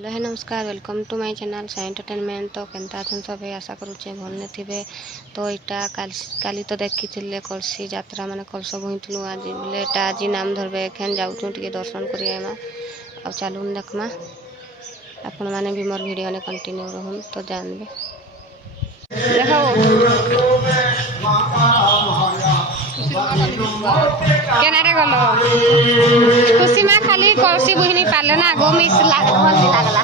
Hello है नमस्कार welcome to my channel Sai entertainment. तो केनता अछन सब आशा करुचे भल ने थिबे। तो इटा काली तो देखी कलसी यात्रा माने कलश बोईलु आज बोले एटा आज नाम धरबे एखन जाऊँ टे दर्शन कर आ चलून देखमा आपण मैंने भी मोर वीडियो ने कंटिन्यू रहूँ तो जानबे देखो केनारे गलो खुशी माँ खाली कलसी बुहिनी पाले ना गो मिस भल नहीं लागला